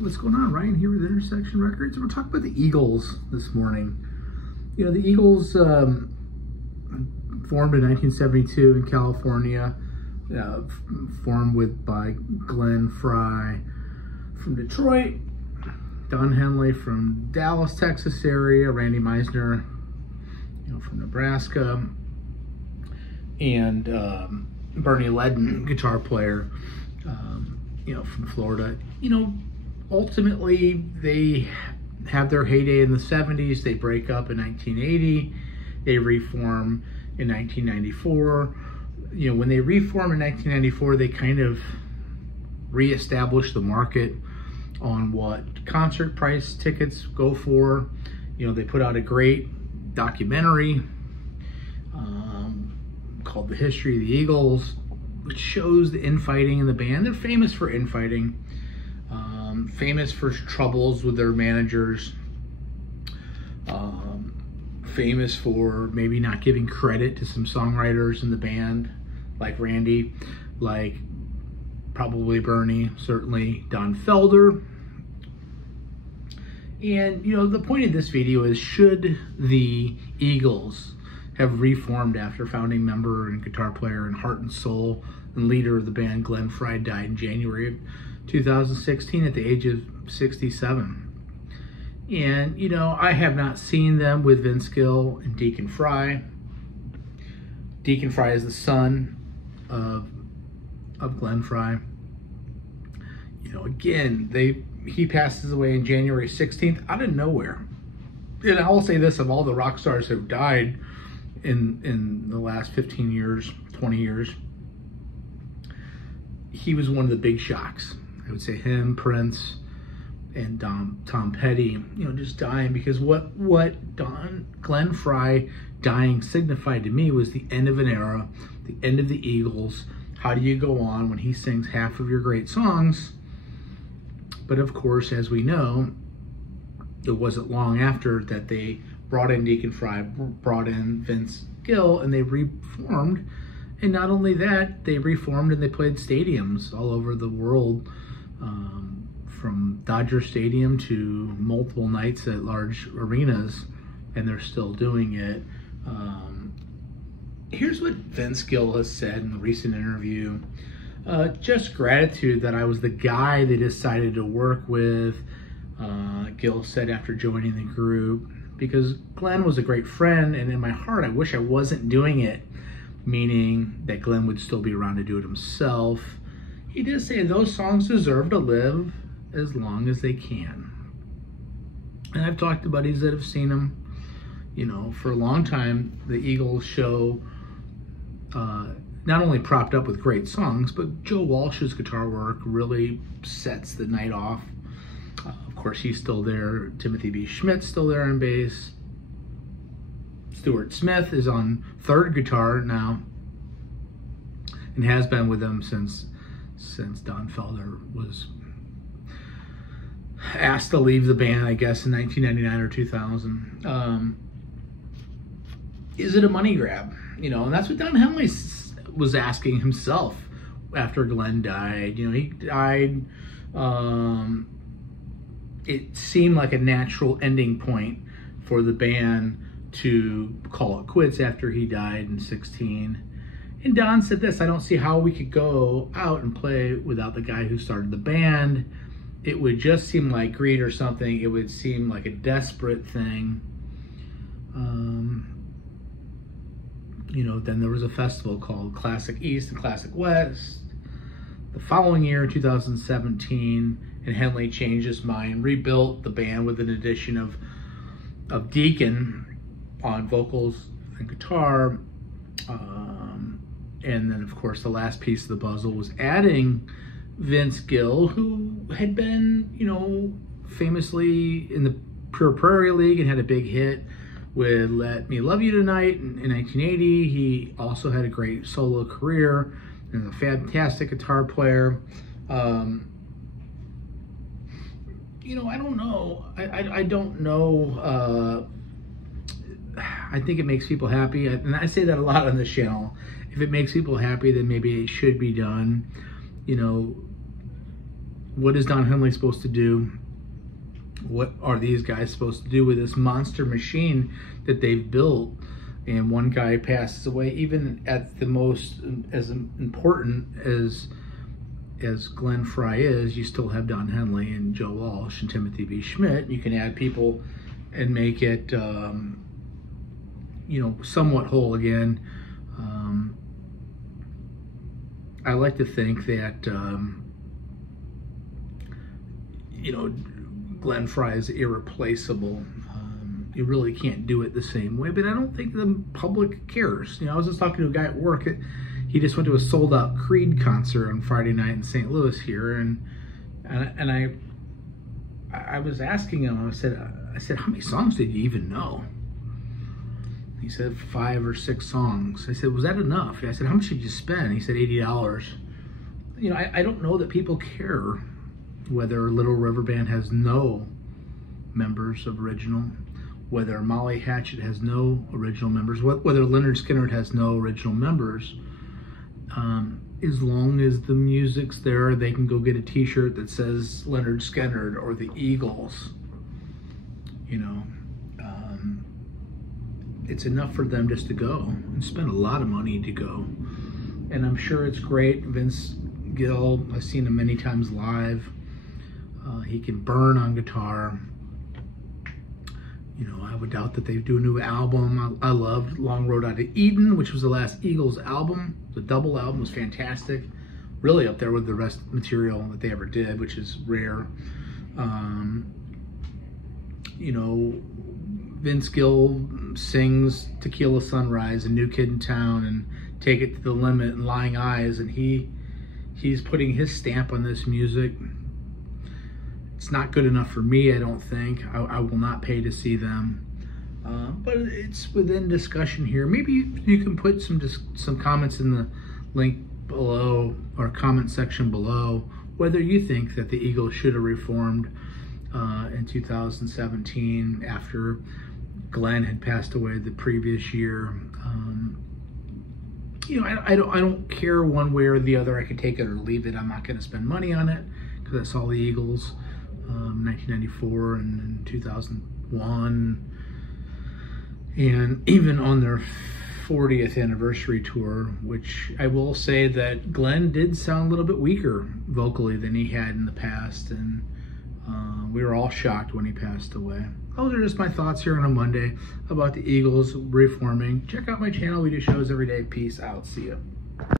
What's going on? Ryan here with Intersection Records. We're talking about the Eagles this morning. You know, the Eagles formed in 1972 in California, formed by Glenn Frey from Detroit, Don Henley from Dallas, Texas area, Randy Meisner, from Nebraska, and Bernie Ledden, guitar player, from Florida. Ultimately, they have their heyday in the 70s. They break up in 1980. They reform in 1994. When they reform in 1994, they kind of reestablish the market on what concert price tickets go for. They put out a great documentary called The History of the Eagles, which shows the infighting in the band. They're famous for infighting. Famous for troubles with their managers, famous for maybe not giving credit to some songwriters in the band, like Randy, like probably Bernie, certainly Don Felder. And the point of this video is, should the Eagles have reformed after founding member and guitar player and heart and soul and leader of the band Glenn Frey died in January of 2016 at the age of 67. And I have not seen them with Vince Gill and Deacon Frey. Deacon Frey is the son of Glenn Frey. Again, he passes away in January 16th out of nowhere. And I will say this, of all the rock stars who have died in the last 15 years, 20 years, he was one of the big shocks. I would say him, Prince, and Tom Petty, just dying, because what Glenn Frey dying signified to me was the end of an era, the end of the Eagles. How do you go on when he sings half of your great songs? But of course, as we know, it wasn't long after that they brought in Deacon Frey, brought in Vince Gill, and they reformed. And not only that, they reformed and they played stadiums all over the world, from Dodger Stadium to multiple nights at large arenas, and they're still doing it. Here's what Vince Gill has said in a recent interview. Just gratitude that I was the guy they decided to work with, Gill said after joining the group, because Glenn was a great friend, and in my heart I wish I wasn't doing it, meaning that Glenn would still be around to do it himself. He did say those songs deserve to live as long as they can. And I've talked to buddies that have seen them. For a long time, the Eagles show not only propped up with great songs, but Joe Walsh's guitar work really sets the night off. Of course, he's still there. Timothy B. Schmidt's still there on bass. Stuart Smith is on third guitar now, and has been with them since Don Felder was asked to leave the band, I guess, in 1999 or 2000. Is it a money grab? And that's what Don Henley was asking himself after Glenn died. He died, it seemed like a natural ending point for the band to call it quits after he died in 16. And Don said this: I don't see how we could go out and play without the guy who started the band. It would just seem like greed or something. It would seem like a desperate thing. Then there was a festival called Classic East and Classic West the following year, 2017, and Henley changed his mind, rebuilt the band with an addition of Deacon on vocals and guitar. And then, of course, the last piece of the puzzle was adding Vince Gill, who had been, famously in the Pure Prairie League and had a big hit with Let Me Love You Tonight in 1980. He also had a great solo career and a fantastic guitar player. I don't know. I don't know. I think it makes people happy. And I say that a lot on this channel. If it makes people happy, then maybe it should be done. what is Don Henley supposed to do? What are these guys supposed to do with this monster machine that they've built? And one guy passes away, even at the most as important as Glenn Frey is, you still have Don Henley and Joe Walsh and Timothy B. Schmidt. You can add people and make it, you know, somewhat whole again. I like to think that, you know, Glenn Frey is irreplaceable. You really can't do it the same way, but I don't think the public cares. You know, I was just talking to a guy at work. He just went to a sold-out Creed concert on Friday night in St. Louis here, and I was asking him. I said, how many songs did you even know? He said 5 or 6 songs. I said, was that enough? I said, how much did you spend? He said $80. You know, I don't know that people care whether Little River Band has no members of original, whether Molly Hatchet has no original members, whether Lynyrd Skynyrd has no original members. As long as the music's there, they can go get a t-shirt that says Lynyrd Skynyrd or the Eagles. You know, it's enough for them just to go and spend a lot of money to go. And I'm sure it's great. Vince Gill, I've seen him many times live. He can burn on guitar. You know, I would doubt that they do a new album. I loved Long Road Out of Eden, which was the last Eagles album. The double album was fantastic. Really up there with the rest material that they ever did, which is rare. You know, Vince Gill sings Tequila Sunrise and New Kid in Town and Take It to the Limit and Lying Eyes, and he's putting his stamp on this music. It's not good enough for me, I don't think. I will not pay to see them. But it's within discussion here. Maybe you can put some comments in the link below or comment section below whether you think that the Eagles should have reformed in 2017 after Glenn had passed away the previous year. You know, I don't care one way or the other. I could take it or leave it. I'm not going to spend money on it because I saw the Eagles 1994 and 2001, and even on their 40th anniversary tour, which I will say that Glenn did sound a little bit weaker vocally than he had in the past, and we were all shocked when he passed away. Those are just my thoughts here on a Monday about the Eagles reforming. Check out my channel. We do shows every day. Peace out. See ya.